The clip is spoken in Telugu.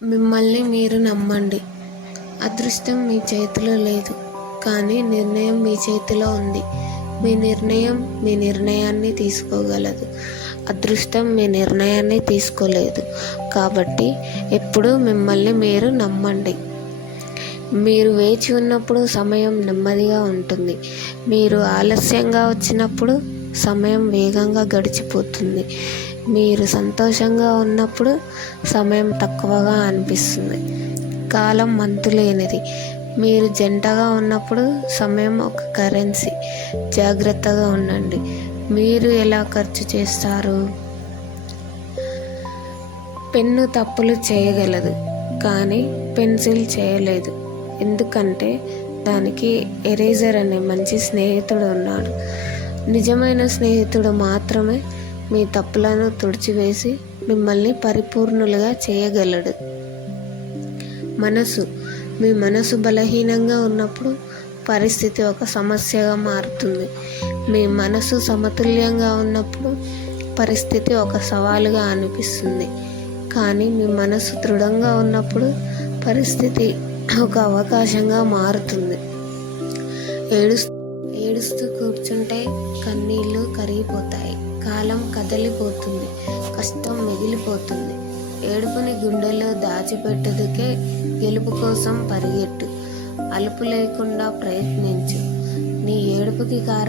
మిమ్మల్ని మీరు నమ్మండి. అదృష్టం మీ చేతిలో లేదు, కానీ నిర్ణయం మీ చేతిలో ఉంది. మీ నిర్ణయం మీ నిర్ణయాన్ని తీసుకోగలదు. అదృష్టం మీ నిర్ణయాన్ని తీసుకోలేదు. కాబట్టి ఎప్పుడూ మిమ్మల్ని మీరు నమ్మండి. మీరు వేచి ఉన్నప్పుడు సమయం నెమ్మదిగా ఉంటుంది. మీరు ఆలస్యంగా వచ్చినప్పుడు సమయం వేగంగా గడిచిపోతుంది. మీరు సంతోషంగా ఉన్నప్పుడు సమయం తక్కువగా అనిపిస్తుంది. కాలం అంతులేనిది. మీరు జంటగా ఉన్నప్పుడు సమయం ఒక కరెన్సీ. జాగ్రత్తగా ఉండండి. మీరు ఎలా ఖర్చు చేస్తారు? పెన్ను తప్పులు చేయగలదు, కానీ పెన్సిల్ చేయలేదు. ఎందుకంటే దానికి ఎరేజర్ అనే మంచి స్నేహితుడు ఉన్నాడు. నిజమైన స్నేహితుడు మాత్రమే మీ తప్పులను తుడిచివేసి మిమ్మల్ని పరిపూర్ణులుగా చేయగలడు. మీ మనసు బలహీనంగా ఉన్నప్పుడు పరిస్థితి ఒక సమస్యగా మారుతుంది. మీ మనసు సమతుల్యంగా ఉన్నప్పుడు పరిస్థితి ఒక సవాలుగా అనిపిస్తుంది. కానీ మీ మనసు దృఢంగా ఉన్నప్పుడు పరిస్థితి ఒక అవకాశంగా మారుతుంది. ఏడుస్తూ కూర్చుంటే కన్నీళ్ళు కరిగిపోతాయి. కాలం కదిలిపోతుంది. కష్టం మిగిలిపోతుంది. ఏడుపుని గుండెలో దాచిపెట్టుదుకే గెలుపు కోసం పరిగెట్టు. అలుపు లేకుండా ప్రయత్నించు. నీ ఏడుపుకి కారణం